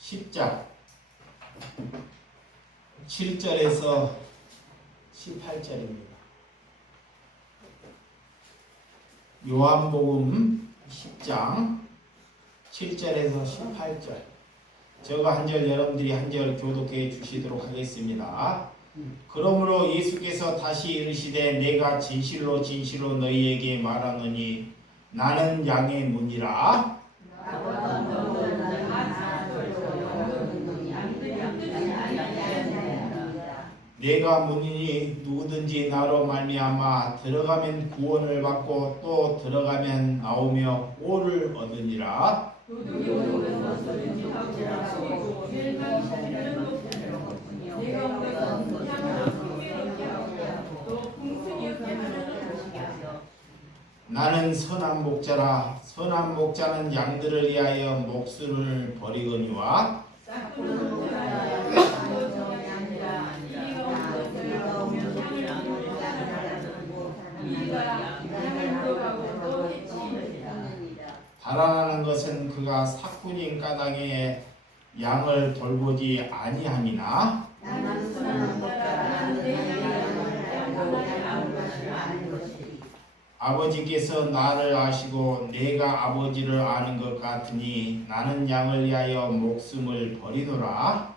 10장 7절에서 18절입니다. 요한복음 10장 7절에서 18절. 저가 한 절 여러분들이 한 절 교독해 주시도록 하겠습니다. 그러므로 예수께서 다시 이르시되 내가 진실로 진실로 너희에게 말하노니 나는 양의 문이라. 내가 문이니 누구든지 나로 말미암아 들어가면 구원을 받고 또 들어가면 나오며 오를 얻으니라. 나는 선한 목자라. 선한 목자는 양들을 위하여 목숨을 버리거니와 달아나는 것은 그가 삭군인 까닭에 양을 돌보지 아니함이나 아버지께서 나를 아시고 내가 아버지를 아는 것 같으니 나는 양을 위하여 목숨을 버리노라.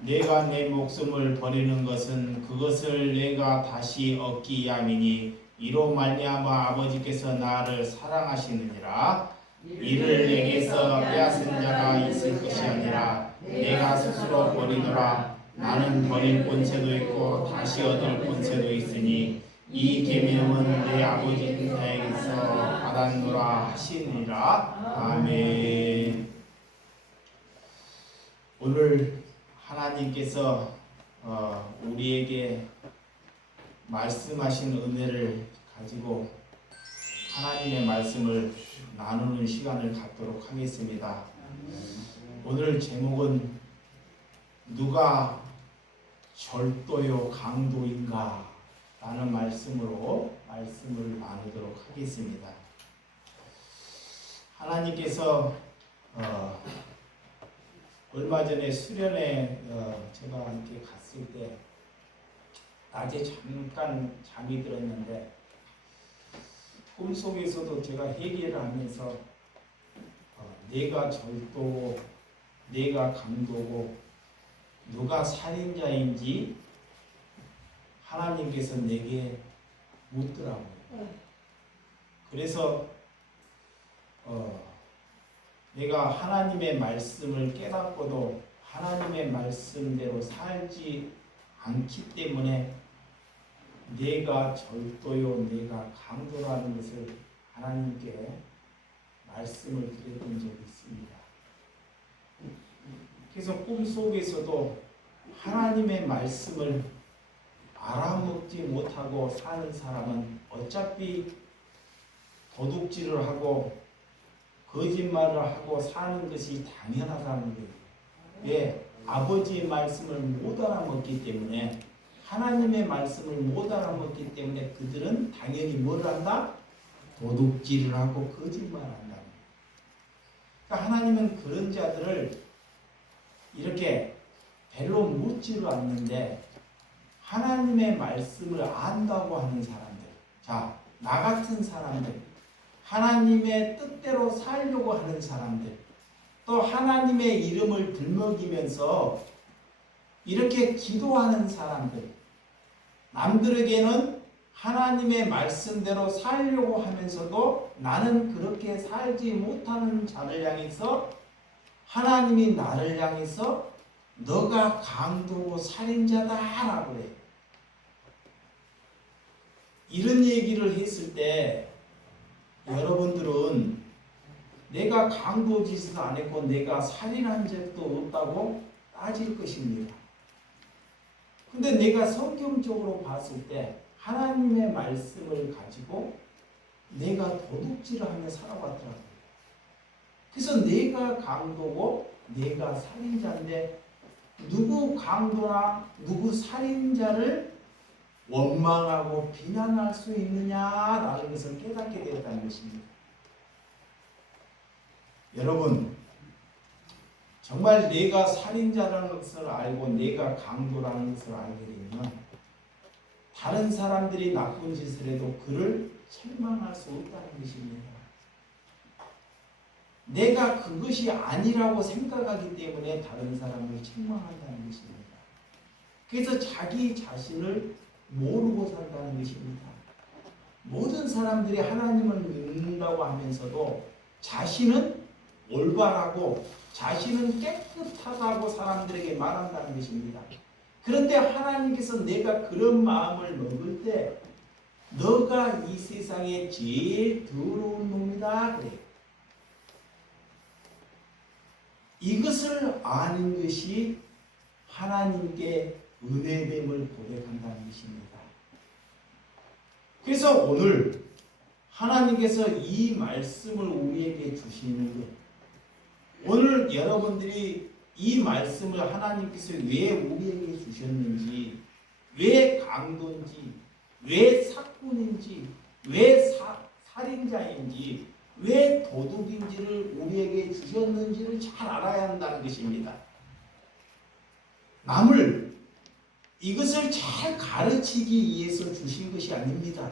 내가 내 목숨을 버리는 것은 그것을 내가 다시 얻기 위함이니 이로 말미암아 아버지께서 나를 사랑하시느니라. 이를 내게서 빼앗은 자가 있을 것이 아니라 내가 스스로 버리노라. 나는 버릴 권세도 있고 다시 얻을 권세도 있으니 이 계명은 내 아버지께서 받았노라 하시니라. 아멘. 오늘 하나님께서 우리에게 말씀하신 은혜를 가지고 하나님의 말씀을 나누는 시간을 갖도록 하겠습니다. 오늘 제목은 누가 절도요 강도인가 라는 말씀으로 말씀을 나누도록 하겠습니다. 하나님께서 얼마 전에 수련회 제가 이렇게 갔을 때 낮에 잠깐 잠이 들었는데 꿈속에서도 제가 회개를 하면서 내가 절도고 내가 강도고 누가 살인자인지 하나님께서 내게 묻더라고요. 그래서 내가 하나님의 말씀을 깨닫고도 하나님의 말씀대로 살지 않기 때문에 내가 절도요 내가 강도라는 것을 하나님께 말씀을 드렸던 적이 있습니다. 그래서 꿈속에서도 하나님의 말씀을 알아먹지 못하고 사는 사람은 어차피 도둑질을 하고 거짓말을 하고 사는 것이 당연하다는 거예요. 왜? 아버지의 말씀을 못 알아먹기 때문에 하나님의 말씀을 못 알아먹기 때문에 그들은 당연히 뭘 한다? 도둑질을 하고 거짓말을 한다. 그러니까 하나님은 그런 자들을 이렇게 별로 묻지를 않는데 하나님의 말씀을 안다고 하는 사람들, 자, 나 같은 사람들, 하나님의 뜻대로 살려고 하는 사람들, 또 하나님의 이름을 들먹이면서 이렇게 기도하는 사람들, 남들에게는 하나님의 말씀대로 살려고 하면서도 나는 그렇게 살지 못하는 자를 향해서 하나님이 나를 향해서 너가 강도고 살인자다라고 해요. 이런 얘기를 했을 때 여러분들은 내가 강도 짓을 안 했고 내가 살인한 적도 없다고 따질 것입니다. 근데 내가 성경적으로 봤을 때 하나님의 말씀을 가지고 내가 도둑질을 하며 살아왔더라고요. 그래서 내가 강도고 내가 살인자인데 누구 강도나 누구 살인자를 원망하고 비난할 수 있느냐라는 것을 깨닫게 되었다는 것입니다. 여러분, 정말 내가 살인자라는 것을 알고 내가 강도라는 것을 알게 되면 다른 사람들이 나쁜 짓을 해도 그를 책망할 수 없다는 것입니다. 내가 그것이 아니라고 생각하기 때문에 다른 사람을 책망한다는 것입니다. 그래서 자기 자신을 모르고 산다는 것입니다. 모든 사람들이 하나님을 믿는다고 하면서도 자신은 올바르고 자신은 깨끗하다고 사람들에게 말한다는 것입니다. 그런데 하나님께서 내가 그런 마음을 먹을 때 너가 이 세상에 제일 더러운 놈이다 그래. 이것을 아는 것이 하나님께 은혜됨을 고백한다는 것입니다. 그래서 오늘 하나님께서 이 말씀을 우리에게 주시는 것, 오늘 여러분들이 이 말씀을 하나님께서 왜 우리에게 주셨는지, 왜 강도인지, 왜 사꾼인지, 왜 살인자인지, 왜 도둑인지를 우리에게 주셨는지를 잘 알아야 한다는 것입니다. 남을 이것을 잘 가르치기 위해서 주신 것이 아닙니다.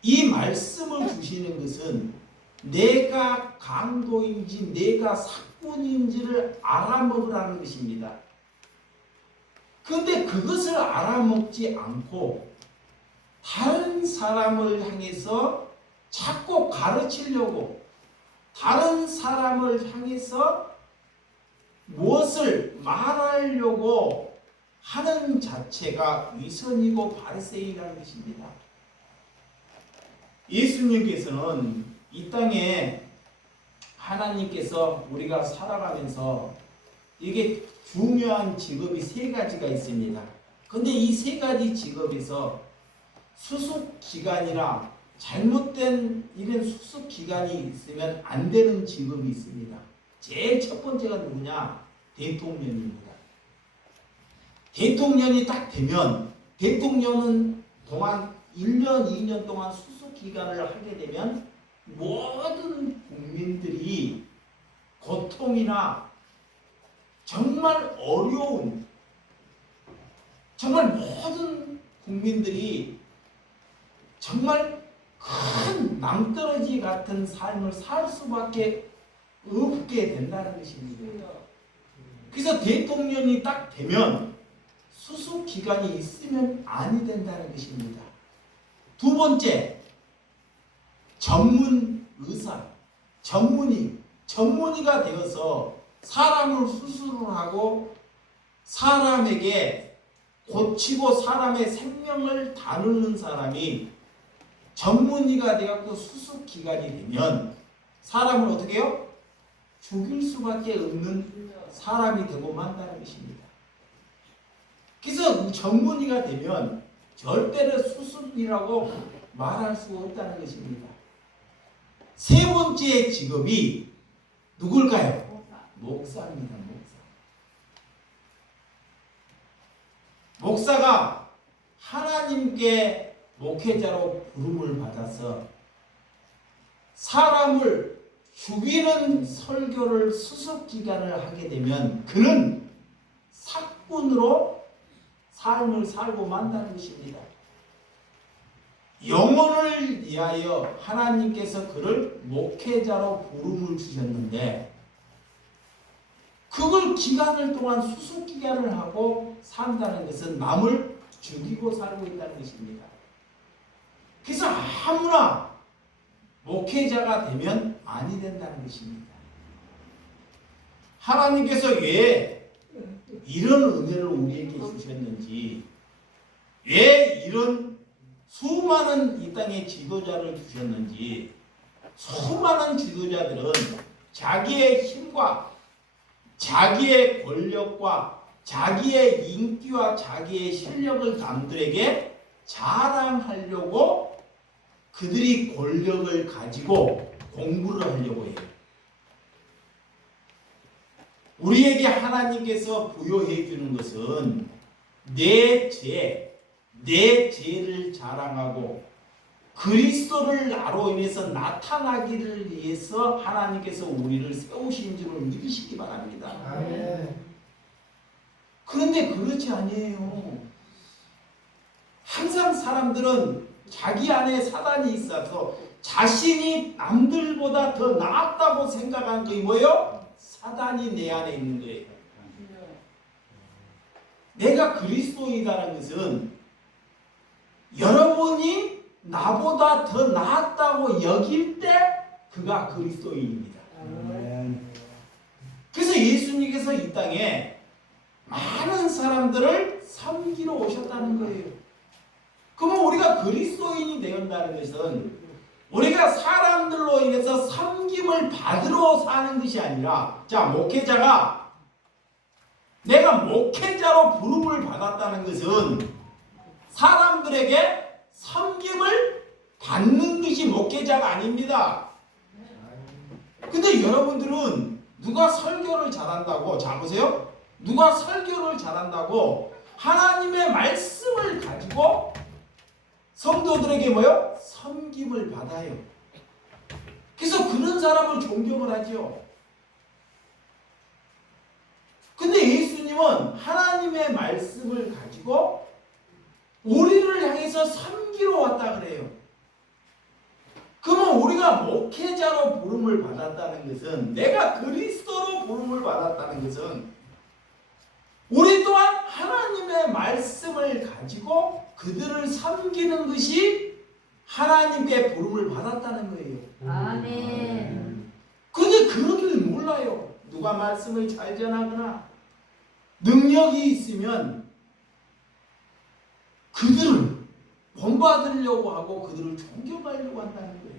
이 말씀을 주시는 것은 내가 강도인지 내가 사꾼인지를 알아먹으라는 것입니다. 그런데 그것을 알아먹지 않고 다른 사람을 향해서 자꾸 가르치려고, 다른 사람을 향해서 무엇을 말하려고 하는 자체가 위선이고 바리새인이라는 것입니다. 예수님께서는 이 땅에 하나님께서 우리가 살아가면서 이게 중요한 직업이 세 가지가 있습니다. 그런데 이 세 가지 직업에서 수습기간이나 잘못된 이런 수습기간이 있으면 안 되는 직업이 있습니다. 제일 첫 번째가 누구냐? 대통령입니다. 대통령이 딱 되면 대통령은 동안 1년, 2년 동안 수습기간을 하게 되면 모든 국민들이 고통이나 정말 어려운, 정말 모든 국민들이 정말 큰 낭떠러지 같은 삶을 살 수밖에 없게 된다는 것입니다. 그래서 대통령이 딱 되면 수습 기간이 있으면 아니 된다는 것입니다. 두 번째, 전문 의사, 전문의가 되어서 사람을 수술을 하고 사람에게 고치고 사람의 생명을 다루는 사람이 전문의가 되었고 수습 기간이 되면 사람을 어떻게 해요? 죽일 수밖에 없는 사람이 되고 만다는 것입니다. 그래서 전문의가 되면 절대로 수습이라고 말할 수 없다는 것입니다. 세 번째 직업이 누굴까요? 목사입니다. 목사가 하나님께 목회자로 부름을 받아서 사람을 죽이는 설교를 수습기간을 하게 되면 그는 사꾼으로 삶을 살고 만다는 것입니다. 영혼을 위하여 하나님께서 그를 목회자로 부름을 주셨는데 그걸 기간을 동안 수습기간을 하고 산다는 것은 남을 죽이고 살고 있다는 것입니다. 그래서 아무나 목회자가 되면 아니 된다는 것입니다. 하나님께서 왜 이런 은혜를 우리에게 주셨는지, 왜 이런 수많은 이 땅에 지도자를 주셨는지, 수많은 지도자들은 자기의 힘과 자기의 권력과 자기의 인기와 자기의 실력을 남들에게 자랑하려고 그들이 권력을 가지고 공부를 하려고 해요. 우리에게 하나님께서 부여해 주는 것은 내 죄를 자랑하고 그리스도를 나로 인해서 나타나기를 위해서 하나님께서 우리를 세우신 줄을 믿으시기 바랍니다. 아멘. 그런데 그렇지 아니에요. 항상 사람들은 자기 안에 사단이 있어서 자신이 남들보다 더 나았다고 생각하는 게 뭐예요? 사단이 내 안에 있는 거예요. 내가 그리스도이다는 것은 여러분이 나보다 더 나았다고 여길 때 그가 그리스도인입니다. 아멘. 그래서 예수님께서 이 땅에 많은 사람들을 섬기러 오셨다는 거예요. 그러면 우리가 그리스도인이 되었다는 것은 우리가 사람들로 인해서 섬김을 받으러 사는 것이 아니라, 자, 목회자가 내가 목회자로 부름을 받았다는 것은 사람들에게 섬김을 받는 것이 목회자가 아닙니다. 근데 여러분들은 누가 설교를 잘한다고, 자 보세요, 누가 설교를 잘한다고 하나님의 말씀을 가지고 성도들에게 뭐요? 섬김을 받아요. 그래서 그런 사람을 존경을 하죠. 근데 예수님은 하나님의 말씀을 가지고 우리를 향해서 섬기러 왔다 그래요. 그러면 우리가 목회자로 부름을 받았다는 것은, 내가 그리스도로 부름을 받았다는 것은 우리 또한 하나님의 말씀을 가지고 그들을 섬기는 것이 하나님의 부름을 받았다는 거예요. 아멘. 근데 그러길 몰라요. 누가 말씀을 잘 전하거나 능력이 있으면 그들을 본받으려고 하고 그들을 존경하려고 한다는 거예요.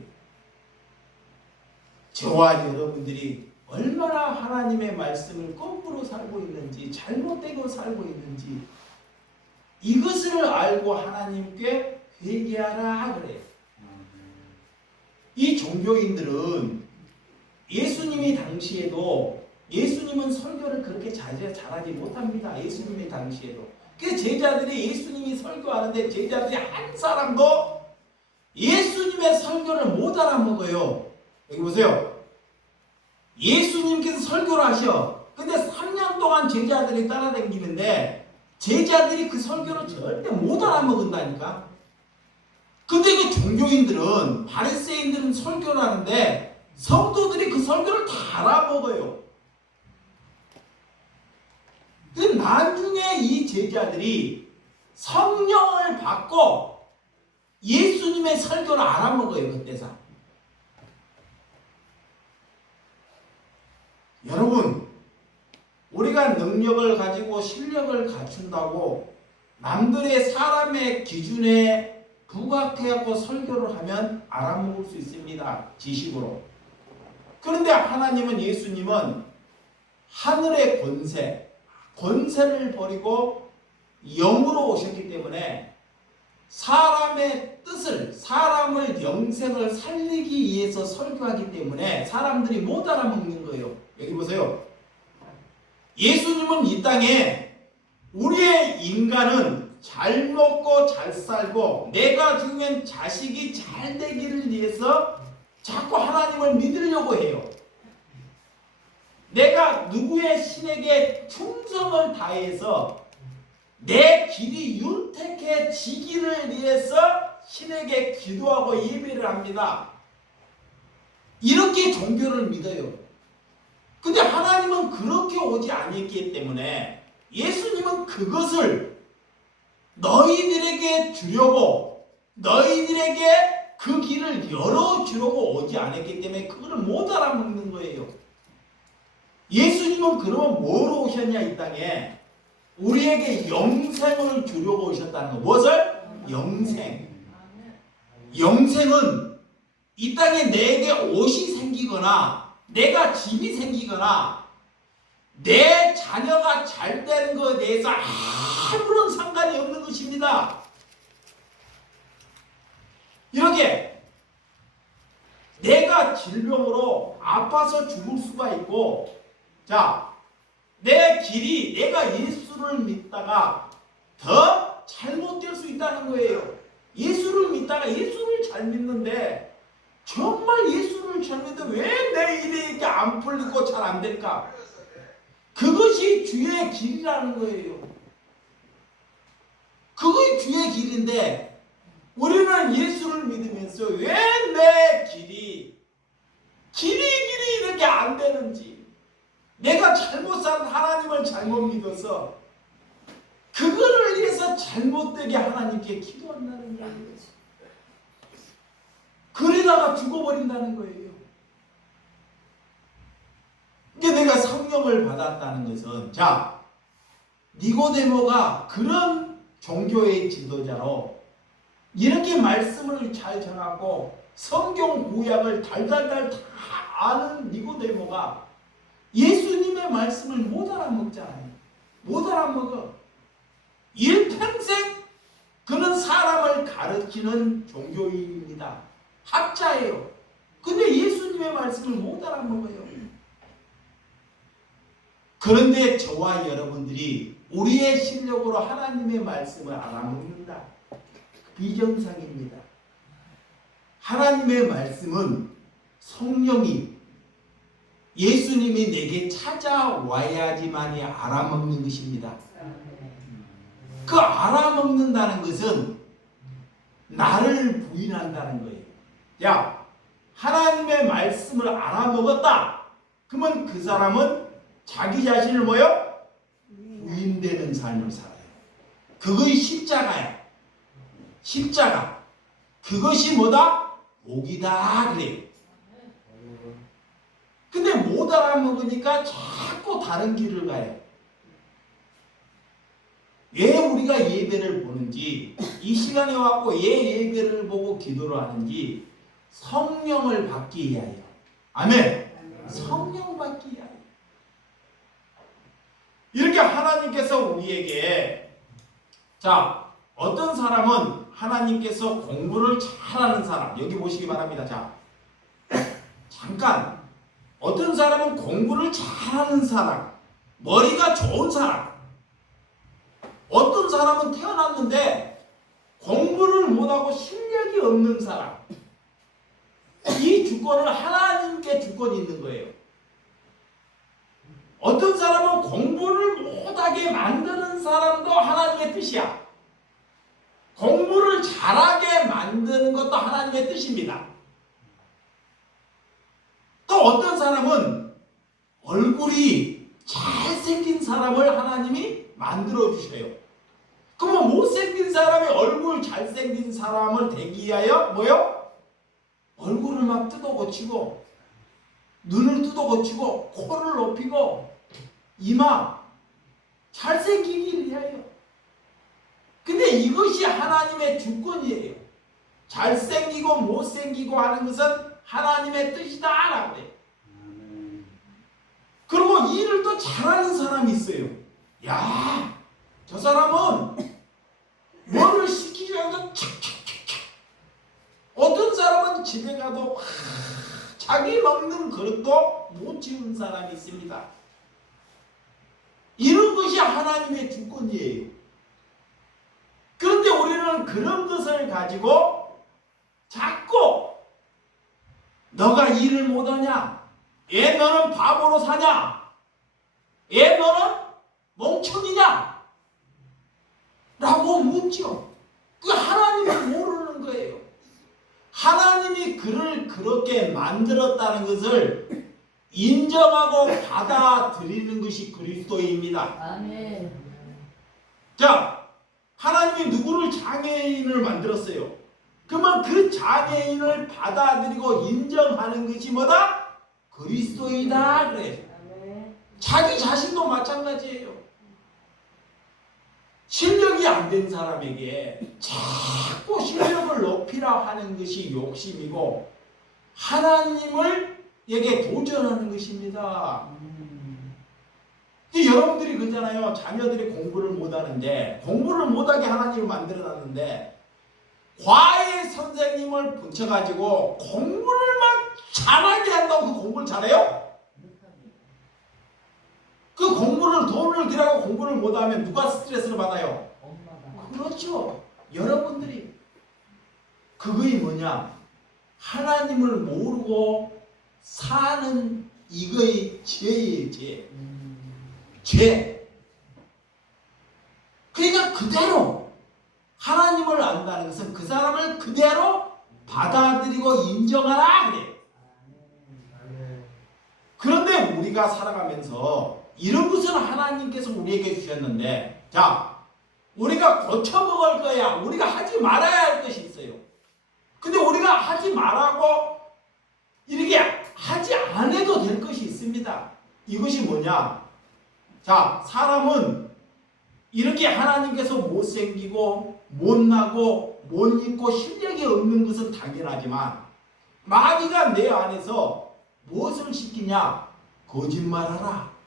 저와 여러분들이 얼마나 하나님의 말씀을 거꾸로 살고 있는지, 잘못되고 살고 있는지, 이것을 알고 하나님께 회개하라 그래요. 이 종교인들은 예수님이 당시에도, 예수님은 설교를 그렇게 잘하지 못합니다. 예수님의 당시에도. 그 제자들이 예수님이 설교하는데 제자들이 한 사람도 예수님의 설교를 못 알아먹어요. 여기 보세요. 예수님께서 설교를 하셔. 근데 3년 동안 제자들이 따라다니는데 제자들이 그 설교를 절대 못 알아먹은다니까. 근데 그 종교인들은, 바리새인들은 설교를 하는데 성도들이 그 설교를 다 알아먹어요. 그 나중에 이 제자들이 성령을 받고 예수님의 설교를 알아먹어요. 그때서. 여러분, 우리가 능력을 가지고 실력을 갖춘다고 남들의 사람의 기준에 부각해갖고 설교를 하면 알아먹을 수 있습니다. 지식으로. 그런데 하나님은, 예수님은 하늘의 권세를 버리고 영으로 오셨기 때문에 사람의 뜻을, 사람을 영생을 살리기 위해서 설교하기 때문에 사람들이 못 알아먹는 거예요. 여기 보세요. 예수님은 이 땅에 우리의 인간은 잘 먹고 잘 살고 내가 죽으면 자식이 잘 되기를 위해서 자꾸 하나님을 믿으려고 해요. 내가 누구의 신에게 충성을 다해서 내 길이 윤택해지기를 위해서 신에게 기도하고 예배를 합니다. 이렇게 종교를 믿어요. 근데 하나님은 그렇게 오지 않았기 때문에 예수님은 그것을 너희들에게 주려고, 너희들에게 그 길을 열어주려고 오지 않았기 때문에 그거를 못 알아먹는 거예요. 예수님은 그러면 뭐로 오셨냐, 이 땅에? 우리에게 영생을 주려고 오셨다는 거. 무엇을? 영생. 영생은 이 땅에 내게 옷이 생기거나 내가 집이 생기거나 내 자녀가 잘 되는 것에 대해서 아무런 상관이 없는 것입니다. 이렇게 내가 질병으로 아파서 죽을 수가 있고, 자, 내 길이 내가 예수를 믿다가 더 잘못될 수 있다는 거예요. 예수를 믿다가 예수를 잘 믿는데 정말 예수를 잘 믿는데 왜 내 일이 이렇게 안 풀리고 잘 안 될까? 그것이 주의 길이라는 거예요. 그것이 주의 길인데 우리는 예수를 믿으면서 왜 내 길이 이렇게 안 되는지, 내가 잘못 산 하나님을 잘못 믿어서 그거를 위해서 잘못되게 하나님께 기도한다는 거예요. 그러다가 죽어버린다는 거예요. 이게 내가 성령을 받았다는 것은, 자, 니고데모가 그런 종교의 지도자로 이렇게 말씀을 잘 전하고 성경 구약을 달달달 다 아는 니고데모가 예수님의 말씀을 못 알아먹잖아요. 못 알아먹어. 일평생 그는 사람을 가르치는 종교인입니다. 학자예요. 근데 예수님의 말씀을 못 알아먹어요. 그런데 저와 여러분들이 우리의 실력으로 하나님의 말씀을 알아먹는다. 비정상입니다. 하나님의 말씀은 성령이, 예수님이 내게 찾아와야지만이 알아먹는 것입니다. 그 알아먹는다는 것은 나를 부인한다는 거예요. 야, 하나님의 말씀을 알아먹었다. 그러면 그 사람은 자기 자신을 뭐요? 부인되는 삶을 살아요. 그것이 십자가야. 십자가. 그것이 뭐다? 복이다 그래요. 근데 못 알아먹으니까 자꾸 다른 길을 가요. 왜 우리가 예배를 보는지, 이 시간에 와서 왜 예배를 보고 기도를 하는지 성령을 받기 위하여. 아멘. 성령 받기 위하여. 이렇게 하나님께서 우리에게, 자, 어떤 사람은 하나님께서 공부를 잘하는 사람, 여기 보시기 바랍니다. 자, 잠깐, 어떤 사람은 공부를 잘하는 사람, 머리가 좋은 사람, 어떤 사람은 태어났는데 공부를 못하고 실력이 없는 사람, 이 주권은 하나님께 주권이 있는 거예요. 어떤 사람은 공부를 못하게 만드는 사람도 하나님의 뜻이야. 공부를 잘하게 만드는 것도 하나님의 뜻입니다. 또 어떤 사람은 얼굴이 잘생긴 사람을 하나님이 만들어 주셔요. 그러면 못생긴 사람이 얼굴 잘생긴 사람을 되기 위하여 뭐요? 얼굴을 막 뜯어 고치고, 눈을 뜯어 고치고, 코를 높이고, 이마 잘생기기 위하여. 근데 이것이 하나님의 주권이에요. 잘생기고 못생기고 하는 것은 하나님의 뜻이다 라고 해요. 그리고 일을 또 잘하는 사람이 있어요. 야, 저 사람은 뭐를 시키려고 착착착착. 어떤 사람은 집에 가도 자기 먹는 그릇도 못 치운 사람이 있습니다. 이런 것이 하나님의 주권이에요. 그런데 우리는 그런 것을 가지고 자꾸 너가 일을 못하냐? 왜 너는 바보로 사냐? 왜 너는 멍청이냐? 라고 묻죠. 그 하나님이 모르는 거예요. 하나님이 그를 그렇게 만들었다는 것을 인정하고 받아들이는 것이 그리스도입니다. 아멘. 자, 하나님이 누구를 장애인을 만들었어요. 그러면 그 장애인을 받아들이고 인정하는 것이 뭐다? 그리스도이다 그래. 자기 자신도 마찬가지예요. 실력이 안 된 사람에게 자꾸 실력을 높이라 하는 것이 욕심이고 하나님에게 도전하는 것입니다. 여러분들이 그러잖아요. 자녀들이 공부를 못하는데, 공부를 못하게 하나님을 만들어놨는데 과외 선생님을 붙여가지고 공부를 막 잘하게 한다고 그 공부를 잘해요? 그 공부를 돈을 들여고 공부를 못하면 누가 스트레스를 받아요? 엄마가. 그렇죠. 여러분들이. 그거이 뭐냐? 하나님을 모르고 사는 이거의 죄예요. 죄. 죄. 그러니까 그대로 하나님을 안다는 것은 그 사람을 그대로 받아들이고 인정하라 그래. 그런데 우리가 살아가면서 이런 것을 하나님께서 우리에게 주셨는데, 자, 우리가 고쳐먹을 거야. 우리가 하지 말아야 할 것이 있어요. 근데 우리가 하지 말라고 이렇게 하지 않아도 될 것이 있습니다. 이것이 뭐냐? 자, 사람은 이렇게 하나님께서 못생기고 못나고 못 입고 실력이 없는 것은 당연하지만 마귀가 내 안에서 무엇을 시키냐? 거짓말하라.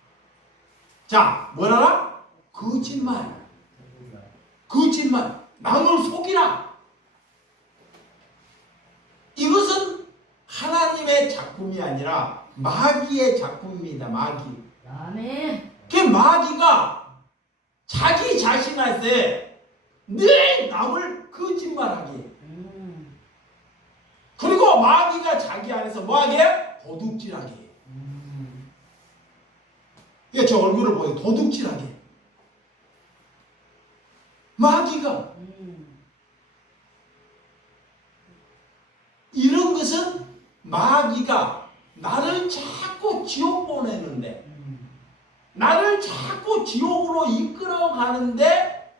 자, 뭘 하라? 거짓말. 거짓말. 남을 속이라. 이것은 하나님의 작품이 아니라 마귀의 작품입니다. 마귀. 아멘. 그 마귀가 자기 자신한테 늘 남을 거짓말하게. 그리고 마귀가 자기 안에서 뭐하게? 도둑질하게. 예, 저 얼굴을 보여. 도둑질하게. 마귀가 이런 것은 마귀가 나를 자꾸 지옥 보내는데, 나를 자꾸 지옥으로 이끌어 가는데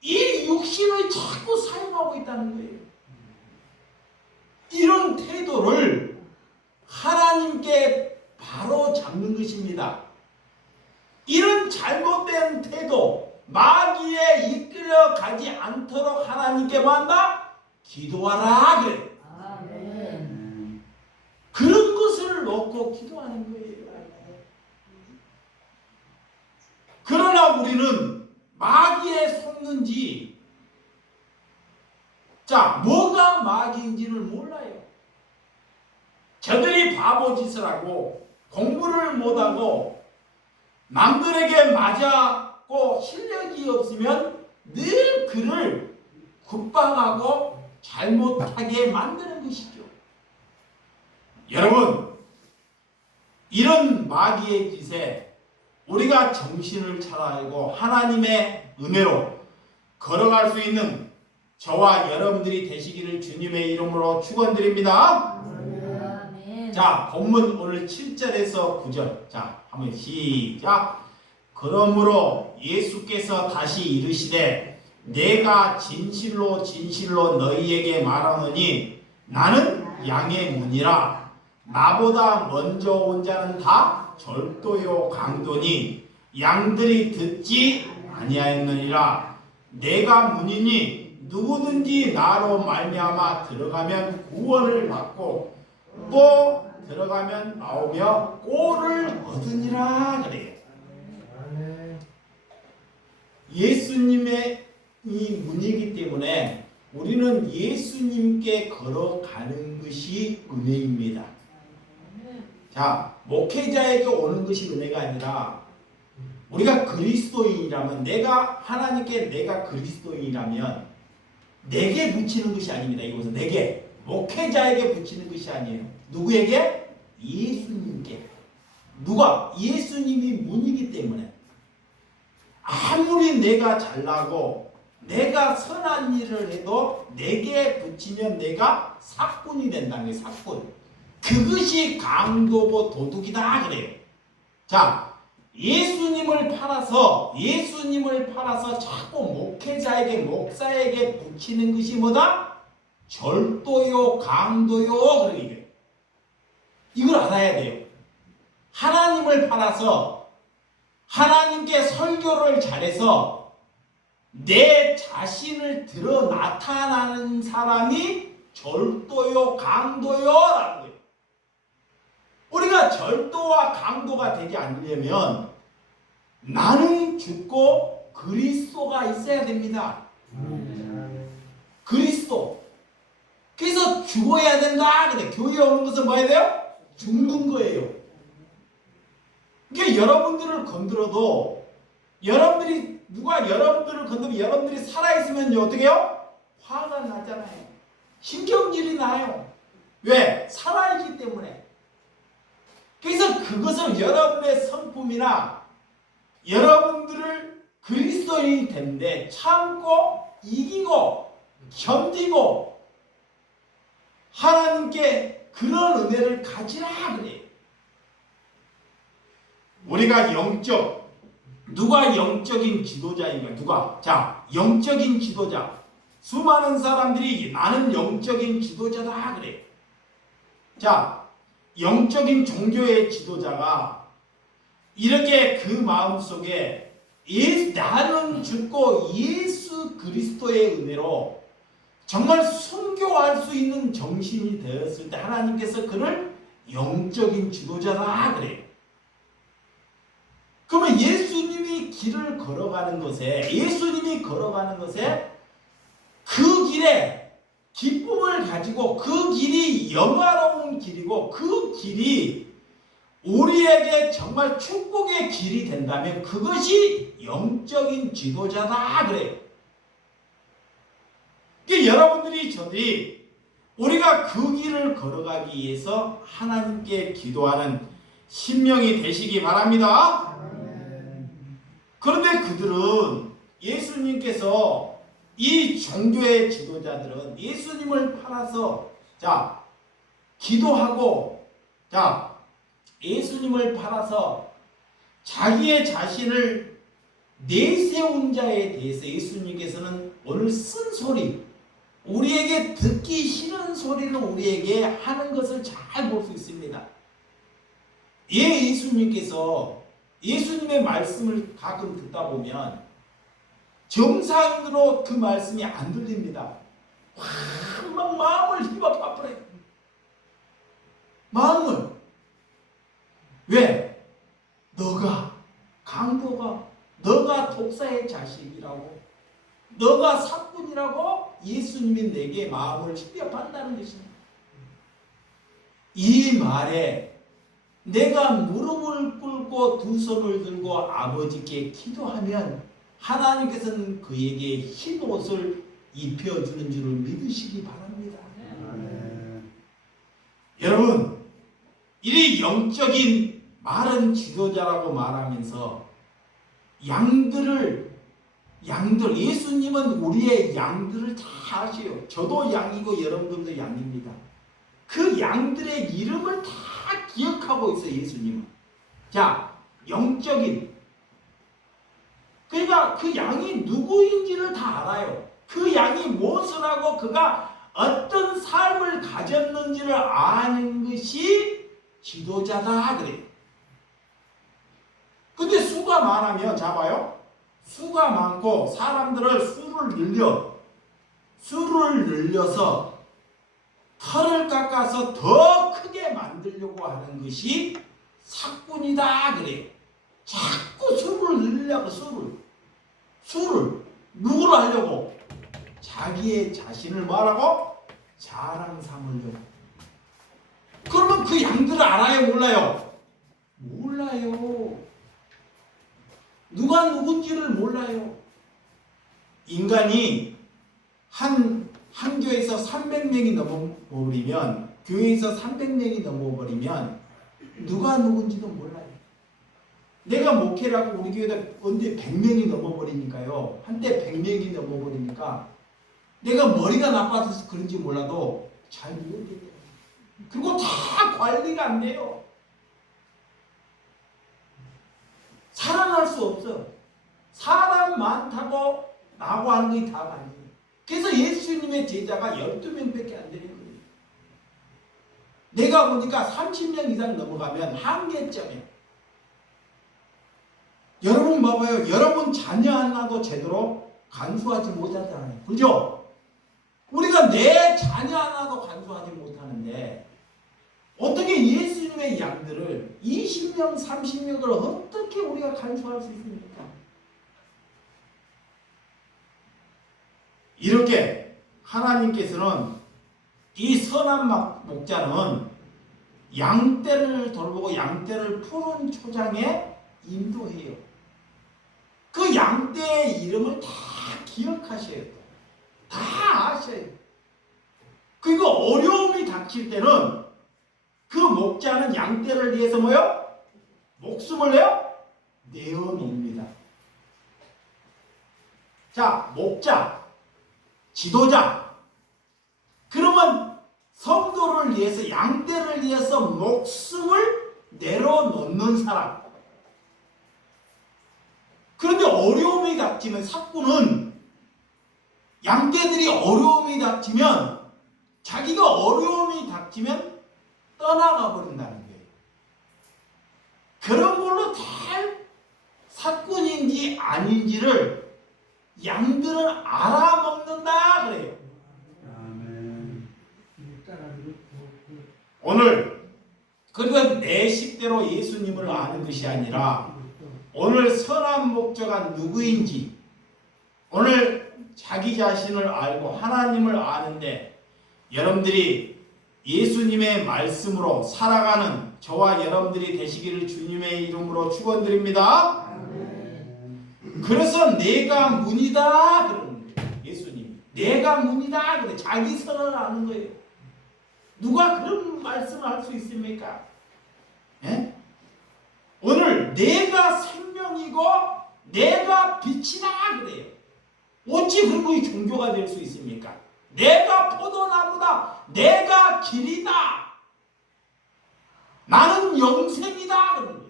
이 육신을 자꾸 사용하고 있다는 거예요. 이런 태도를 하나님께 바로 잡는 것입니다. 이런 잘못된 태도, 마귀에 이끌어 가지 않도록 하나님께 뭐 한다? 기도하라 그래. 아멘. 그런 것을 놓고 기도하는 거예요. 그러나 우리는 마귀에 속는지, 자, 뭐가 마귀인지를 몰라요. 저들이 바보짓을 하고 공부를 못하고 남들에게 맞았고 실력이 없으면 늘 그를 굿방하고 잘못하게 만드는 것이죠. 여러분, 이런 마귀의 짓에 우리가 정신을 차리고 하나님의 은혜로 걸어갈 수 있는 저와 여러분들이 되시기를 주님의 이름으로 축원드립니다. 아멘. 자, 본문 오늘 7절에서 9절. 자, 한번 시작. 그러므로 예수께서 다시 이르시되 내가 진실로 진실로 너희에게 말하노니 나는 양의 문이라. 나보다 먼저 온 자는 다 절도요 강도니 양들이 듣지 아니하였느니라. 내가 문이니 누구든지 나로 말미암아 들어가면 구원을 받고 또 들어가면 나오며 꼴을 얻으니라 그래요. 예수님의 이 문이기 때문에 우리는 예수님께 걸어가는 것이 은혜입니다. 자, 목회자에게 오는 것이 은혜가 아니라 우리가 그리스도인이라면, 내가 하나님께 내가 그리스도인이라면 내게 붙이는 것이 아닙니다. 이것은 내게, 목회자에게 붙이는 것이 아니에요. 누구에게? 예수님께. 누가? 예수님이 문이기 때문에 아무리 내가 잘나고 내가 선한 일을 해도 내게 붙이면 내가 사꾼이 된다는 거예요. 사꾼. 그것이 강도고 도둑이다 그래요. 자, 예수님을 팔아서 자꾸 목회자에게, 목사에게 붙이는 것이 뭐다? 절도요 강도요 그래요. 이걸 알아야 돼요. 하나님을 팔아서 하나님께 설교를 잘해서 내 자신을 드러 나타나는 사람이 절도요 강도요라는 거예요. 우리가 절도와 강도가 되지 않으려면 나는 죽고 그리스도가 있어야 됩니다. 그리스도. 그래서 죽어야 된다. 근데 교회에 오는 것은 뭐 해야 돼요? 죽는 거예요. 이게 여러분들을 건드려도 여러분들이 누가 여러분들을 건드리면 여러분들이 살아있으면 어떻게 해요? 화가 나잖아요. 신경질이 나요. 왜? 살아있기 때문에. 그래서 그것을 여러분의 성품이나 여러분들을 그리스도인이 되는데 참고 이기고 견디고 하나님께 그런 은혜를 가지라 그래요. 우리가 누가 영적인 지도자인가? 누가? 자, 영적인 지도자. 수많은 사람들이 나는 영적인 지도자다 그래. 자, 영적인 종교의 지도자가 이렇게 그 마음속에 나는 죽고 예수 그리스도의 은혜로 정말 순교할 수 있는 정신이 되었을 때 하나님께서 그를 영적인 지도자다 그래요. 그러면 예수님이 걸어가는 것에 그 길에 기쁨을 가지고 그 길이 영화로운 길이고 그 길이 우리에게 정말 축복의 길이 된다면 그것이 영적인 지도자다 그래요. 여러분들이 우리가 그 길을 걸어가기 위해서 하나님께 기도하는 신명이 되시기 바랍니다. 그런데 그들은 예수님께서 이 종교의 지도자들은 예수님을 팔아서 기도하고 예수님을 팔아서 자기의 자신을 내세운 자에 대해서 예수님께서는 오늘 쓴 소리, 우리에게 듣기 싫은 소리를 우리에게 하는 것을 잘 볼 수 있습니다. 예수님께서 예수님의 말씀을 가끔 듣다 보면 정상으로 그 말씀이 안 들립니다. 막 마음을 휘어버려요. 마음을. 왜? 너가 독사의 자식이라고, 너가 사꾼이라고 예수님이 내게 마음을 휘어판다는 것입니다. 이 말에 내가 무릎을 꿇고 두 손을 들고 아버지께 기도하면 하나님께서는 그에게 흰 옷을 입혀주는 줄을 믿으시기 바랍니다. 여러분, 이 영적인 마른 지도자라고 말하면서 예수님은 우리의 양들을 다 아셔요. 저도 양이고 여러분들도 양입니다. 그 양들의 이름을 다 기억하고 있어요. 예수님은. 영적인, 그러니까 그 양이 누구인지를 다 알아요. 그 양이 무엇을 하고 그가 어떤 삶을 가졌는지를 아는 것이 지도자다 그래요. 근데 수가 많으면 수가 많고 사람들을 수를 늘려서 털을 깎아서 더 크게 만들려고 하는 것이 사꾼이다 그래요. 자꾸 수를 늘리려고 수를 누구를 하려고? 자기의 자신을 말하고 자랑 삼으려고. 그러면 그 양들을 알아요 몰라요? 몰라요. 누가 누군지를 몰라요. 인간이 한 교회에서 300명이 넘어버리면, 교회에서 300명이 넘어버리면 누가 누군지도 몰라요. 내가 목회라고 우리 교회가 언제 100명이 넘어버리니까요. 한때 100명이 넘어버리니까 내가 머리가 나빠서 그런지 몰라도 잘 모르겠대요. 그리고 다 관리가 안 돼요. 살아날 수 없어. 사람 많다고 나고 하는 게 다가 아니에요. 그래서 예수님의 제자가 12명밖에 안 되는 거예요. 내가 보니까 30명 이상 넘어가면 한계점이에요. 여러분 봐봐요. 여러분 자녀 하나도 제대로 간수하지 못하잖아요. 그죠? 우리가 내 자녀 하나도 간수하지 못하는데 어떻게 예수님의 양들을 20명, 30명을 어떻게 우리가 간수할 수 있습니까? 이렇게 하나님께서는 이 선한 목자는 양떼를 돌보고 양떼를 푸른 초장에 인도해요. 그 양떼의 이름을 다 기억하셔야 돼요. 다 아셔야 돼요. 그리고 어려움이 닥칠 때는 그 목자는 양떼를 위해서 뭐요? 목숨을 내어놓습니다. 자, 목자, 지도자. 그러면 성도를 위해서, 양떼를 위해서 목숨을 내려놓는 사람. 그런데 어려움이 닥치면, 사꾼은 양떼들이 어려움이 닥치면, 자기가 어려움이 닥치면 떠나가 버린다는 거예요. 그런 걸로 잘 사꾼인지 아닌지를 양들은 알아먹는다 그래요. 아멘. 오늘 그러니까 내 식대로 예수님을 아는 것이 아니라 오늘 선한 목자가 누구인지, 오늘 자기 자신을 알고 하나님을 아는데 여러분들이 예수님의 말씀으로 살아가는 저와 여러분들이 되시기를 주님의 이름으로 축원드립니다. 그래서 내가 문이다 그러는 거예요. 예수님이 내가 문이다 그래. 자기 선을 아는 거예요. 누가 그런 말씀을 할 수 있습니까? 예? 오늘 내가 생명이고 내가 빛이다 그래요. 어찌 그런 것이 종교가 될 수 있습니까? 내가 포도나무다. 내가 길이다. 나는 영생이다 그러는 거예요.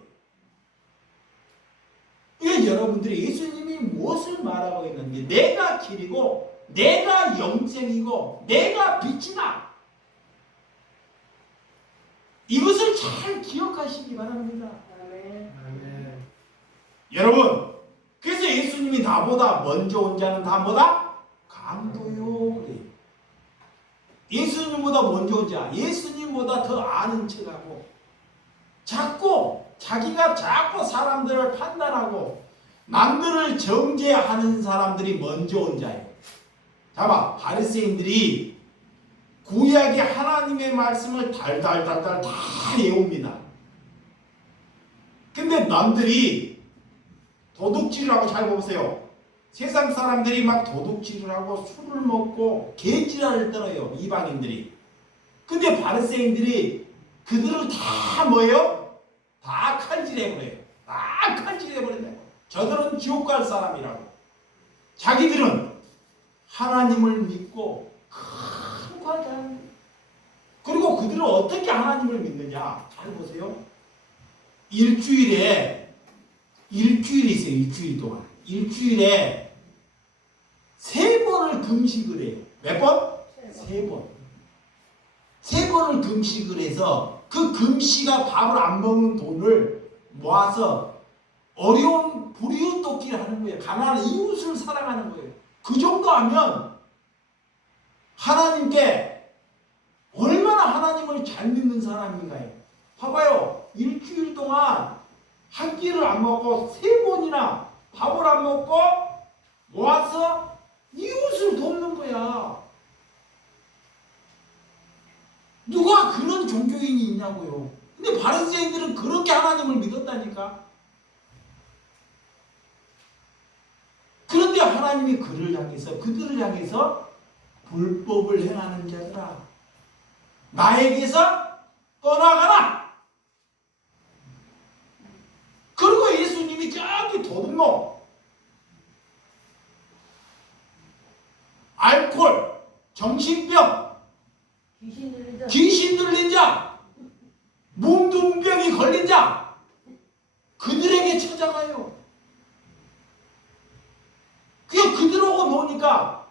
이게 여러분들이 예수님이 무엇을 말하고 있는지, 내가 길이고 내가 영생이고 내가 빛이다. 이것을 잘 기억하시기 바랍니다. 아멘. 여러분, 그래서 예수님이 나보다 먼저 온 자는 다 뭐다? 강도요 그래요. 예수님보다 먼저 온 자, 예수님보다 더 아는 척하고 자기가 자꾸 사람들을 판단하고 남들을 정죄하는 사람들이 먼저 온 자예요. 봐봐, 바리새인들이 구약의 하나님의 말씀을 달달달달 다 외웁니다. 근데 남들이 도둑질을 하고, 잘 보세요. 세상 사람들이 막 도둑질을 하고 술을 먹고 개지랄을 떨어요, 이방인들이. 근데 바리새인들이 그들을 다 뭐예요? 다 칼질해버려요. 다 칼질해버린다고. 저들은 지옥 갈 사람이라고. 자기들은 하나님을 믿고 큰 과장. 그리고 그들은 어떻게 하나님을 믿느냐? 잘 보세요. 일주일에 있어요. 일주일 동안. 일주일에 3번을 금식을 해요. 몇 번? 3번. 3번을 금식을 해서 그 금시가 밥을 안 먹는 돈을 모아서 어려운 불이웃 돕기를 하는 거예요. 가난한 이웃을 사랑하는 거예요. 그 정도 하면 하나님께 얼마나 하나님을 잘 믿는 사람인가요? 봐봐요. 일주일 동안 한 끼를 안 먹고 3번이나 밥을 안 먹고 모아서 이웃을 돕는 거야. 누가 그런 종교인이 있냐고요. 근데 바리새인들은 그렇게 하나님을 믿었다니까. 그런데 하나님이 그들을 향해서 불법을 행하는 자들아, 나에게서 떠나가라. 그리고 예수님이 저기 도둑놈, 알코올, 정신병, 귀신 들린 자, 뭉둥병이 걸린 자, 그들에게 찾아가요. 그들하고 노니까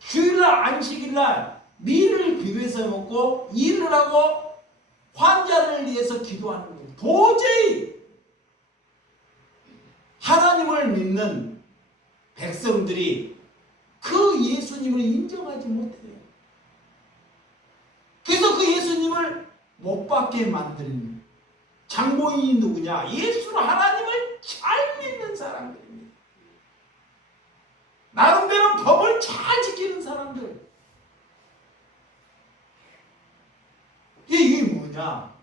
주일날 안식일날 밀을 비벼서 먹고 일을 하고 환자를 위해서 기도하는 거예요. 도저히 하나님을 믿는 백성들이 그 예수님을 인정하지 못해요. 그래서 그 예수님을 못 받게 만든 장본인이 누구냐? 예수는 하나님을 잘 믿는 사람들입니다. 나름대로 법을 잘 지키는 사람들. 이게 뭐냐? 뭐냐?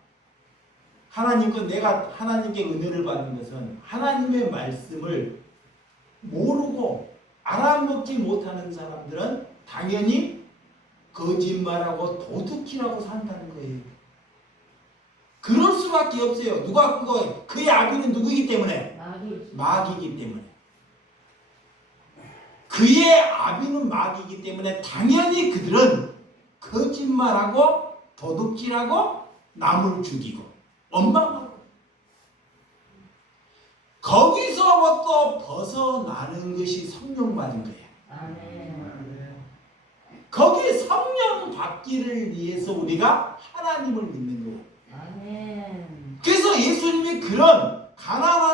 내가 하나님께 은혜를 받는 것은 하나님의 말씀을 모르고 알아먹지 못하는 사람들은 당연히 거짓말하고 도둑질하고 산다는 거예요. 그럴 수밖에 없어요. 누가 그의 아비는 누구이기 때문에? 마귀이기 때문에. 그의 아비는 마귀이기 때문에 당연히 그들은 거짓말하고 도둑질하고 남을 죽이고 원망하고 거기서부터 벗어나는 것이 성령 받은 거예요. 거기 성령 받기를 위해서 우리가 하나님을 믿는 거예요. 그래서 예수님이 그런 가난한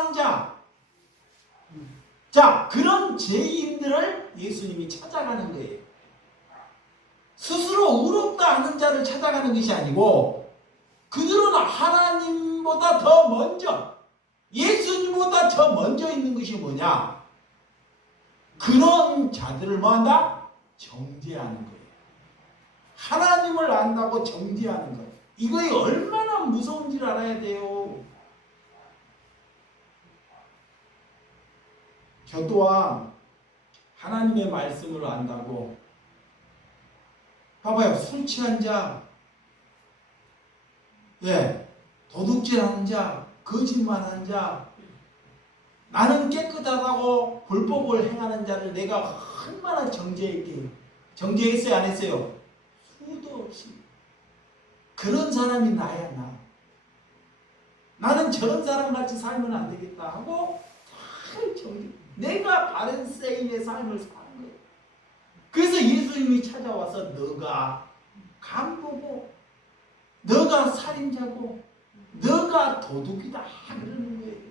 그런 죄인들을 예수님이 찾아가는 거예요. 스스로 의롭다 하는 자를 찾아가는 것이 아니고 그들은 하나님보다 더 먼저, 예수님보다 더 먼저 있는 것이 뭐냐? 그런 자들을 뭐한다? 정죄하는 거예요. 하나님을 안다고 정죄하는 것. 이거에 얼마나 무서운지를 알아야 돼요. 저 또한 하나님의 말씀을 안다고 봐봐요. 술 취한 자, 도둑질하는 자, 거짓말하는 자, 나는 깨끗하다고 불법을 행하는 자를 내가 얼마나 정죄했어요? 안 했어요? 수도 없이. 그런 사람이 나야 나. 나는 저런 사람같이 살면 안 되겠다 하고 잘 정죄. 내가 바른 세인의 삶을 사는 거예요. 그래서 예수님이 찾아와서 너가 간보고 너가 살인자고 너가 도둑이다 그러는 거예요.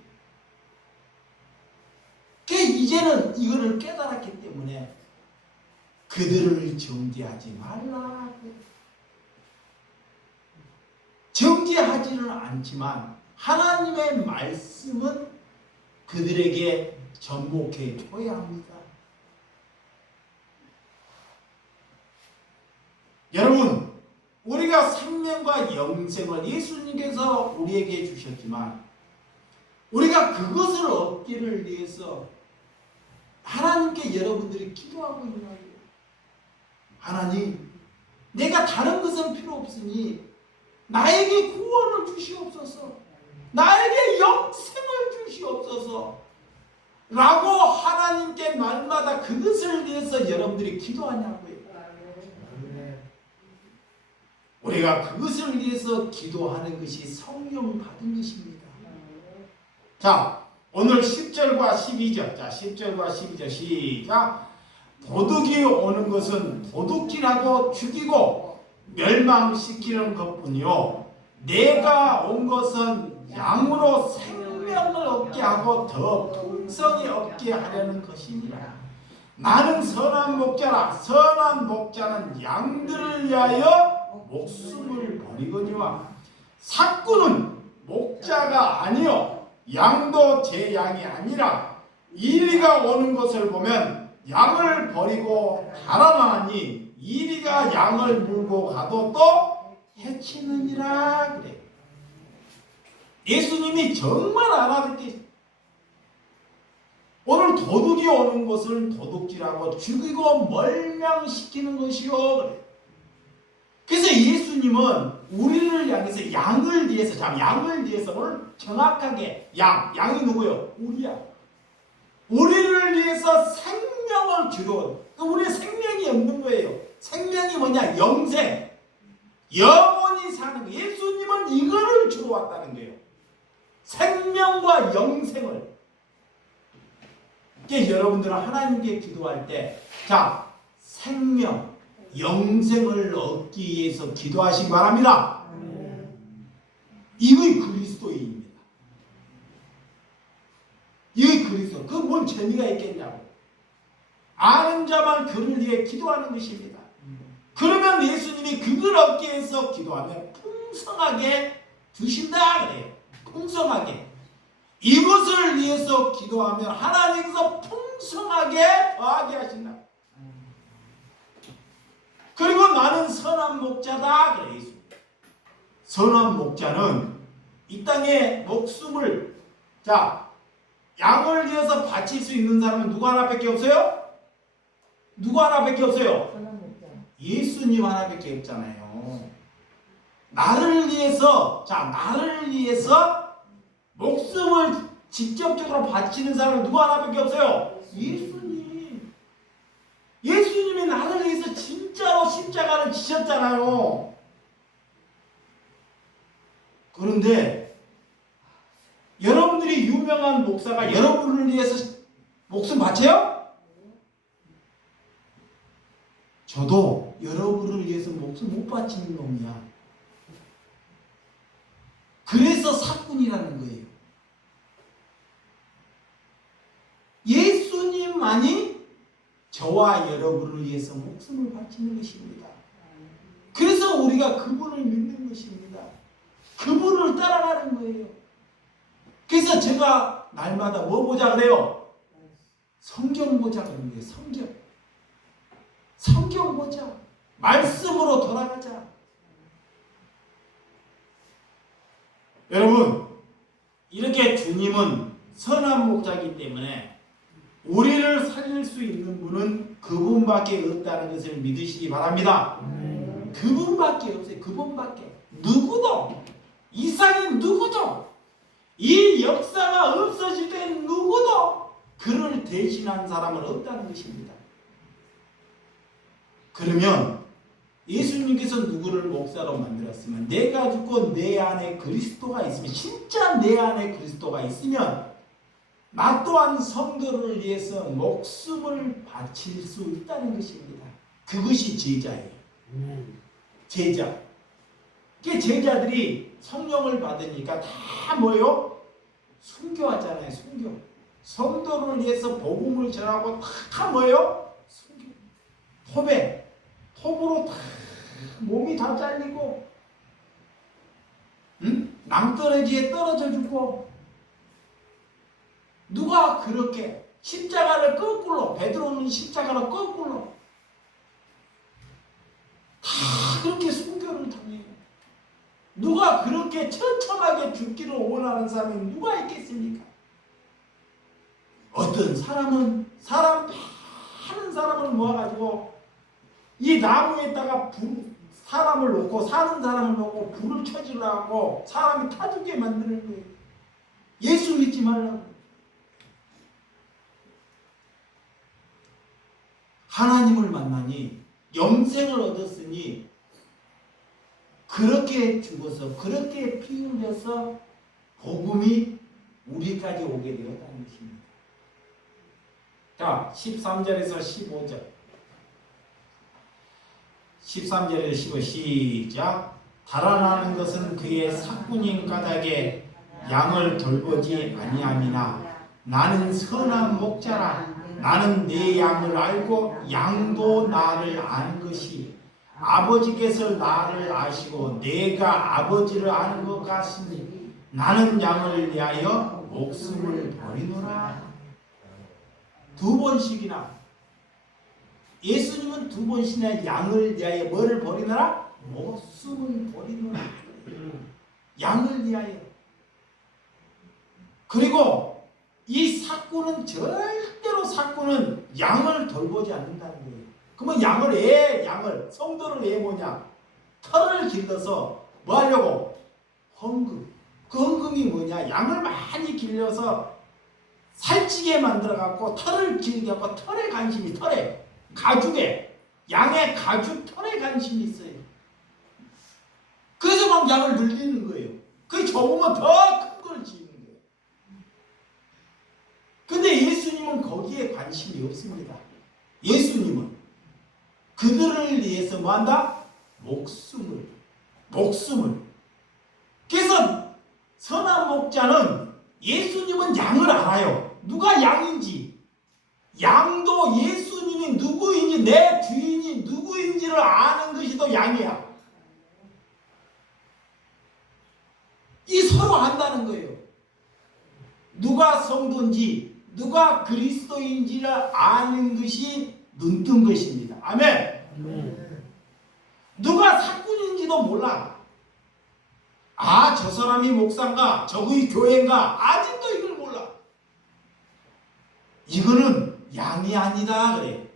이제는 이거를 깨달았기 때문에 그들을 정죄하지 말라. 정죄하지는 않지만 하나님의 말씀은 그들에게 전복해 줘야 합니다. 여러분, 우리가 생명과 영생을 예수님께서 우리에게 주셨지만 우리가 그것을 얻기를 위해서 하나님께 여러분들이 기도하고 있는 거예요. 하나님, 내가 다른 것은 필요 없으니 나에게 구원을 주시옵소서, 나에게 영생을 주시옵소서 라고 하나님께 날마다 그것을 위해서 여러분들이 기도하냐고요. 우리가 그것을 위해서 기도하는 것이 성령 받은 것입니다. 자, 오늘 10절과 12절. 자, 10절과 12절 시작. 도둑이 오는 것은 도둑질하고 죽이고 멸망시키는 것뿐이요 내가 온 것은 양으로 생명을 얻게 하고 더 풍성히 얻게 하려는 것이니라. 나는 선한 목자라. 선한 목자는 양들을 위하여 목숨을 버리거니와 삭구는 목자가 아니요 양도 제 양이 아니라 이리가 오는 것을 보면 양을 버리고 달아나니 이리가 양을 물고 가도 또 해치느니라 그래. 예수님이 정말 알아듣기 오늘 도둑이 오는 것을 도둑질하고 죽이고 멀명시키는 것이요 그래. 그래서 예수님은 우리를 향해서 양을 위해서, 양을 위해서 오늘 정확하게 양이 누구요? 우리야. 우리를 위해서 생명을 주려. 우리의 생명이 없는 거예요. 생명이 뭐냐? 영생. 영원히 사는 거. 예수님은 이거를 주러 왔다는 거예요. 생명과 영생을. 여러분들은 하나님께 기도할 때, 생명, 영생을 얻기 위해서 기도하시기 바랍니다. 이게 그리스도인입니다. 이게 그리스도. 그 뭔 재미가 있겠냐고. 아는 자만 그를 위해 기도하는 것입니다. 그러면 예수님이 그걸 얻기 위해서 기도하면 풍성하게 주신다 그래요. 풍성하게. 이것을 위해서 기도하면 하나님께서 풍성하게 더하게 하신다. 그리고 나는 선한 목자다 그래. 선한 목자는 이 땅에 목숨을 양을 위해서 바칠 수 있는 사람은 누구 하나밖에 없어요? 누구 하나밖에 없어요? 선한 목자. 예수님 하나밖에 없잖아요. 나를 위해서 목숨을 직접적으로 바치는 사람은 누구 하나밖에 없어요? 예수님. 예수님이 나를 위해서 진짜로 십자가를 지셨잖아요. 그런데 여러분들이 유명한 목사가 여러분을 위해서 목숨 바쳐요? 저도 여러분을 위해서 목숨 못 바치는 놈이야. 그래서 사꾼이라는 거예요. 예수님만이 저와 여러분을 위해서 목숨을 바치는 것입니다. 그래서 우리가 그분을 믿는 것입니다. 그분을 따라가는 거예요. 그래서 제가 날마다 뭐 보자 그래요? 성경 보자 그러는 거예요. 성경 보자. 말씀으로 돌아가자. 여러분, 이렇게 주님은 선한 목자이기 때문에 우리를 살릴 수 있는 분은 그분밖에 없다는 것을 믿으시기 바랍니다. 그분밖에 없어요. 그분밖에. 누구도, 이상인 누구도, 이 역사가 없어질 때 누구도 그를 대신한 사람은 없다는 것입니다. 그러면 예수님께서 누구를 목사로 만들었으면, 내가 죽고 내 안에 그리스도가 있으면, 진짜 내 안에 그리스도가 있으면 나 또한 성도를 위해서 목숨을 바칠 수 있다는 것입니다. 그것이 제자예요. 제자. 그 제자들이 성령을 받으니까 다 뭐요? 순교하잖아요. 순교. 성도를 위해서 복음을 전하고 다 뭐요? 순교. 톱으로 다 몸이 다 잘리고, 낭떠러지에 떨어져 죽고. 누가 그렇게 십자가를 거꾸로, 베드로는 십자가를 거꾸로 다 그렇게 순교를 당해요. 누가 그렇게 처참하게 죽기를 원하는 사람이 누가 있겠습니까? 어떤 사람은 많은 사람을 모아가지고 이 나무에다가 사람을 놓고, 사는 사람을 놓고 불을 켜주려고 사람이 타죽게 만드는 거예요. 예수 믿지 말라고. 하나님을 만나니, 영생을 얻었으니 그렇게 죽어서, 그렇게 피 흘려서 복음이 우리까지 오게 되었다는 것입니다. 자, 13절에서 15절. 13절에서 15 시작. 달아나는 것은 그의 사꾼인 까닭에 양을 돌보지 아니함이나 나는 선한 목자라. 나는 내 양을 알고 양도 나를 아는 것이 아버지께서 나를 아시고 내가 아버지를 아는 것 같으니 나는 양을 위하여 목숨을 버리노라. 두 번씩이나 예수님은 두 번씩이나 양을 위하여 뭐를 버리노라? 목숨을 버리노라. 양을 위하여. 그리고 이 사꾼은 절대로 양을 돌보지 않는다는 거예요. 그러면 양을 성도를 뭐냐? 털을 길러서 뭐 하려고? 헌금. 그 헌금이 뭐냐? 양을 많이 길러서 살찌게 만들어 갖고 털을 길게 갖고 털에 관심이, 가죽에, 양의 가죽 털에 관심이 있어요. 그래서 막 양을 늘리는 거예요. 그게 적으면 더 큰 걸 지는 거예요. 근데 예수님은 거기에 관심이 없습니다. 예수님은 그들을 위해서 뭐한다? 목숨을. 그래서 선한 목자는, 예수님은 양을 알아요. 누가 양인지. 양도 예수님이 누구인지, 내 주인이 누구인지를 아는 것이 또 양이야. 이 서로 안다는 거예요. 누가 성도인지, 누가 그리스도인지를 아는 것이 눈뜬 것입니다. 아멘. 누가 사꾼인지도 몰라. 아, 저 사람이 목사인가? 저의 교회인가? 아직도 이걸 몰라. 이거는 양이 아니다 그래.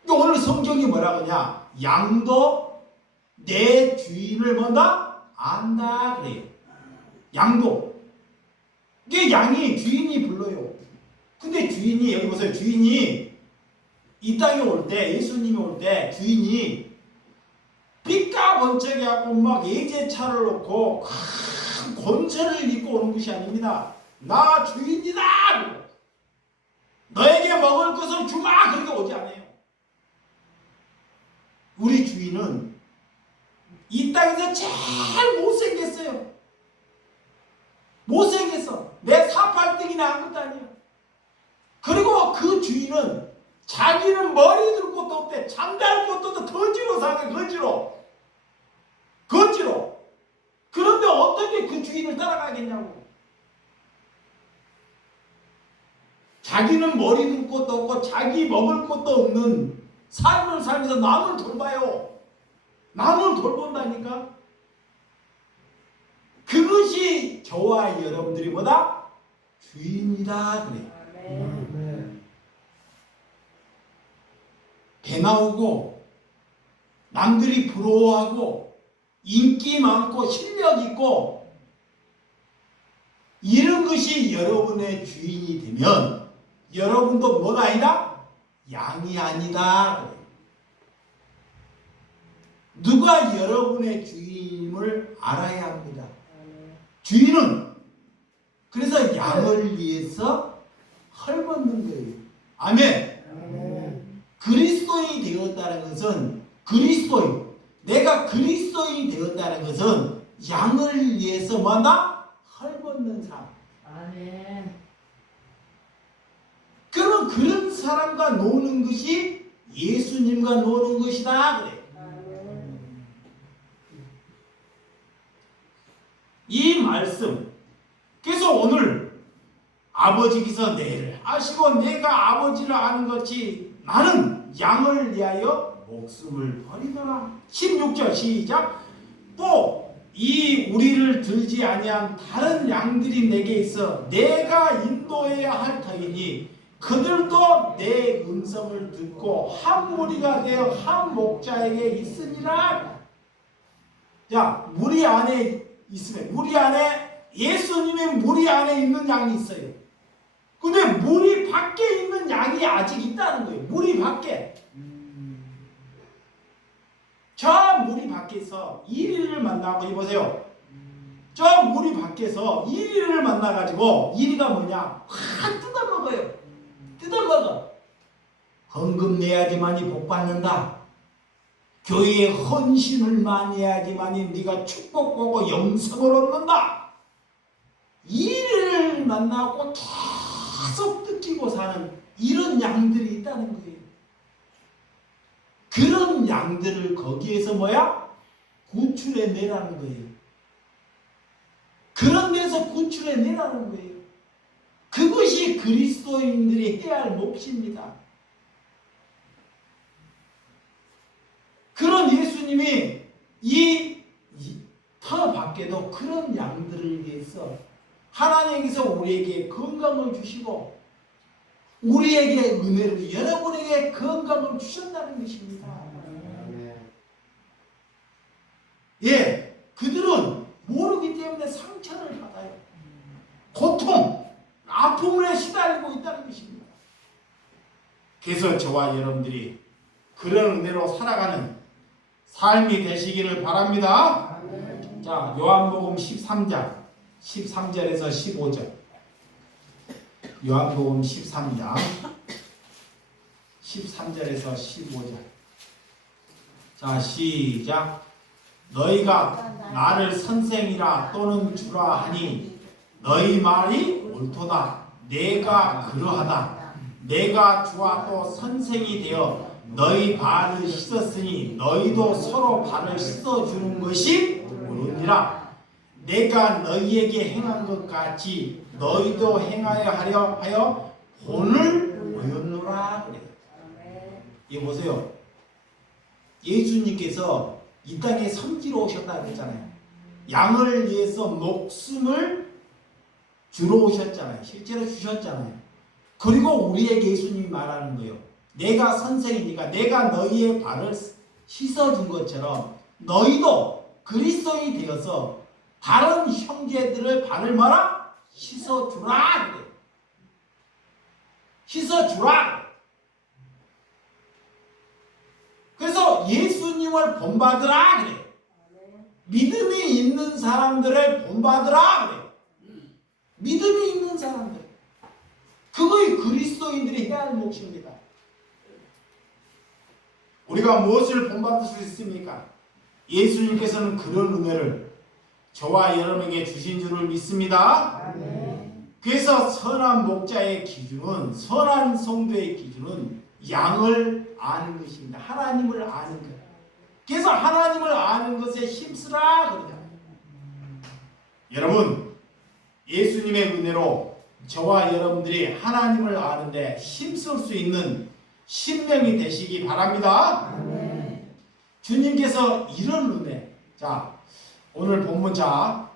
근데 오늘 성경이 뭐라고 하냐? 양도 내 주인을 뭔다? 안다 그래. 양도. 이게 양이 주인이 불러요. 근데 주인이 여기 보세요. 주인이 이 땅에 올 때, 예수님이 올 때 주인이 빛과 번쩍이 하고 막 예제차를 놓고 큰 권세를 입고 오는 것이 아닙니다. 나 주인이다. 너에게 먹을 것을 주마. 그렇게 오지 않아요. 우리 주인은 이 땅에서 제일 못생겼어요. 못생겼어. 내 사팔등이나 한 것도 아니야. 그리고 그 주인은 자기는 머리 들 곳도 없대. 잠잘 곳도 없대. 거지로 사네. 거지로. 그런데 어떻게 그 주인을 따라가겠냐고. 자기는 머리 들 곳도 없고 자기 먹을 것도 없는 삶을 살면서 남을 돌봐요. 남을 돌본다니까. 그것이 저와 여러분들이 뭐다? 주인이다 그래. 아멘. 배 나오고 남들이 부러워하고 인기 많고 실력 있고 이런 것이 여러분의 주인이 되면 여러분도 뭐가 아니다? 양이 아니다. 누가 여러분의 주인임을 알아야 합니다. 주인은 그래서 양을 위해서 헐벗는 거예요. 아멘. 아멘. 그리스도인이 되었다는 것은 내가 그리스도인이 되었다는 것은 양을 위해서 뭐한다? 헐벗는 사람. 아멘. 그러면 그런 사람과 노는 것이 예수님과 노는 것이다 그래. 이 말씀. 그래서 오늘 아버지께서 내를 아시고 내가 아버지를 아는 것이 나는 양을 위하여 목숨을 버리더라. 16절 시작. 또 이 우리를 들지 아니한 다른 양들이 내게 있어 내가 인도해야 할 터이니 그들도 내 음성을 듣고 한 무리가 되어 한 목자에게 있으니라. 자, 무리 안에 있으면 무리 안에 예수님의 무리 안에 있는 양이 있어요. 근데 무리 밖에 있는 양이 아직 있다는 거예요. 무리 밖에. 저 무리 밖에서 이리를 만나고 이보세요. 저 무리 밖에서 이리를 만나가지고 이리가 뭐냐? 확 뜯어먹어요. 뜯어먹어. 헌금 내야지만이 복 받는다. 교회에 헌신을 많이 해야지만이 네가 축복보고 영성을 얻는다. 이리를 만나고 계속 뜯기고 사는 이런 양들이 있다는 거예요. 그런 양들을 거기에서 뭐야? 구출해 내라는 거예요. 그런 데서 구출해 내라는 거예요. 그것이 그리스도인들이 해야 할 몫입니다. 그런 예수님이 이 터 밖에도 그런 양들을 위해서 하나님께서 우리에게 건강을 주시고 우리에게 은혜를 여러분에게 건강을 주셨다는 것입니다. 예, 그들은 모르기 때문에 상처를 받아요. 고통, 아픔에 시달리고 있다는 것입니다. 그래서 저와 여러분들이 그런 은혜로 살아가는 삶이 되시기를 바랍니다. 자, 요한복음 13절에서 15절. 요한복음 13장 13절에서 15절. 자, 시작. 너희가 나를 선생이라 또는 주라 하니 너희 말이 옳도다. 내가 그러하다. 내가 주와 또 선생이 되어 너희 발을 씻었으니 너희도 서로 발을 씻어주는 것이 옳으니라. 내가 너희에게 행한 것 같이 너희도 행하여 하여 본을 보였노라. 그래. 이 보세요. 예수님께서 이 땅에 섬기러 오셨다 그랬잖아요. 양을 위해서 목숨을 주러 오셨잖아요. 실제로 주셨잖아요. 그리고 우리에게 예수님이 말하는 거예요. 내가 선생이니까 내가 너희의 발을 씻어준 것처럼 너희도 그리스도인이 되어서 다른 형제들을 발을 뭐라? 씻어주라. 그래. 씻어주라. 그래서 예수님을 본받으라. 그래. 믿음이 있는 사람들을 본받으라. 그래. 믿음이 있는 사람들. 그거의 그리스도인들이 해야 하는 몫입니다. 우리가 무엇을 본받을 수 있습니까? 예수님께서는 그런 은혜를 저와 여러분에게 주신 줄을 믿습니다. 그래서 선한 목자의 기준은, 선한 성도의 기준은 양을 아는 것입니다. 하나님을 아는 것. 그래서 하나님을 아는 것에 힘쓰라 그러잖아요. 여러분, 예수님의 은혜로 저와 여러분들이 하나님을 아는데 힘쓸 수 있는 신명이 되시기 바랍니다. 주님께서 이런 은혜. 자, 오늘 본문자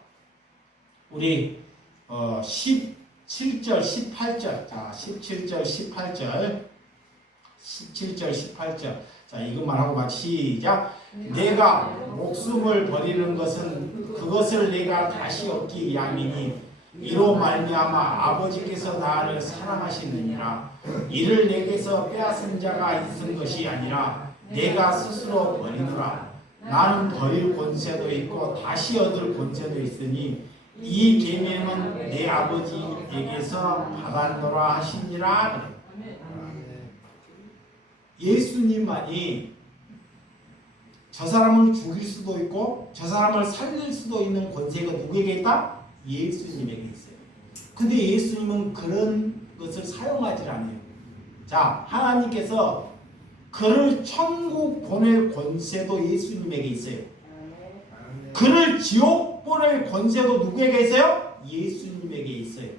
우리 17절 18절. 자, 17절 18절. 17절 18절. 자, 이것만 하고 같이 시작. 내가 목숨을 버리는 것은 그것을 내가 다시 얻기 위함이니 이로 말미암아 아버지께서 나를 사랑하시느니라. 이를 내게서 빼앗은 자가 있은 것이 아니라 내가 스스로 버리노라. 나는 버릴 권세도 있고 다시 얻을 권세도 있으니 이 계명은 내 아버지에게서 받았노라 하시니라. 예수님만이 저 사람을 죽일 수도 있고 저 사람을 살릴 수도 있는 권세가 누구에게 있다? 예수님에게 있어요. 근데 예수님은 그런 것을 사용하지 않아요. 자, 하나님께서 그를 천국 보낼 권세도 예수님에게 있어요. 그를 지옥 보낼 권세도 누구에게 있어요? 예수님에게 있어요.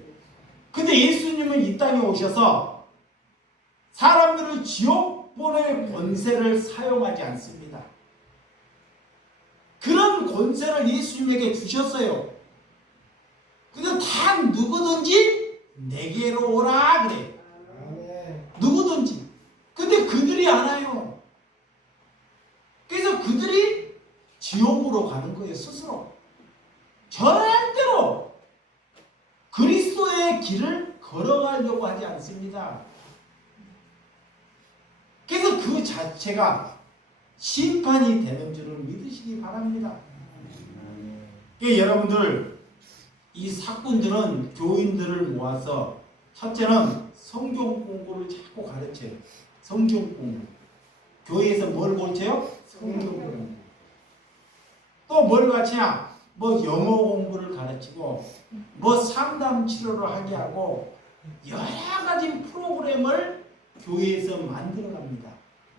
근데 예수님은 이 땅에 오셔서 사람들을 지옥 보낼 권세를 사용하지 않습니다. 그런 권세를 예수님에게 주셨어요. 그래서 다 누구든지 내게로 오라 그래. 누구든지. 근데 그들이 안 와요. 그래서 그들이 지옥으로 가는 거예요. 스스로. 절대로 그리스도의 길을 걸어가려고 하지 않습니다. 그래서 그 자체가 심판이 되는 줄을 믿으시기 바랍니다. 여러분들, 이 사꾼들은 교인들을 모아서 첫째는 성경 공부를 자꾸 가르쳐요. 성경 공부. 교회에서 뭘 가르쳐요? 성경 공부. 또 뭘 가르치냐? 뭐 영어 공부를 가르치고 뭐 상담 치료를 하게 하고 여러 가지 프로그램을 교회에서 만들어갑니다.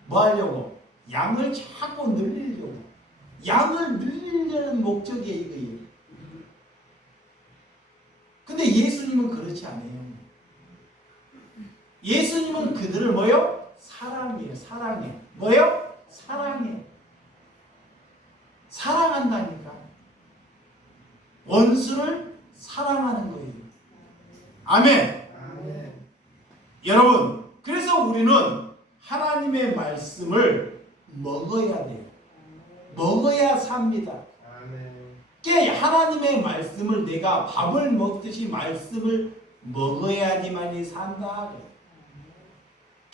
뭐 하려고? 양을 자꾸 늘리려고. 양을 늘리려는 목적이 이거예요. 근데 예수님은 그렇지 않아요. 예수님은 그들을 뭐요? 사랑해요. 사랑해. 뭐요? 사랑해. 사랑한다니까. 원수를 사랑하는 거예요. 아멘. 아멘. 여러분, 그래서 우리는 하나님의 말씀을 먹어야 돼요. 먹어야 삽니다. 아멘. 하나님의 말씀을 내가 밥을 먹듯이 말씀을 먹어야지만이 산다.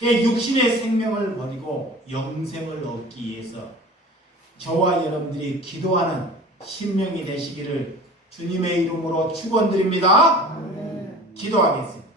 육신의 생명을 버리고 영생을 얻기 위해서 저와 여러분들이 기도하는 신명이 되시기를 주님의 이름으로 축원드립니다. 아멘. 기도하겠습니다.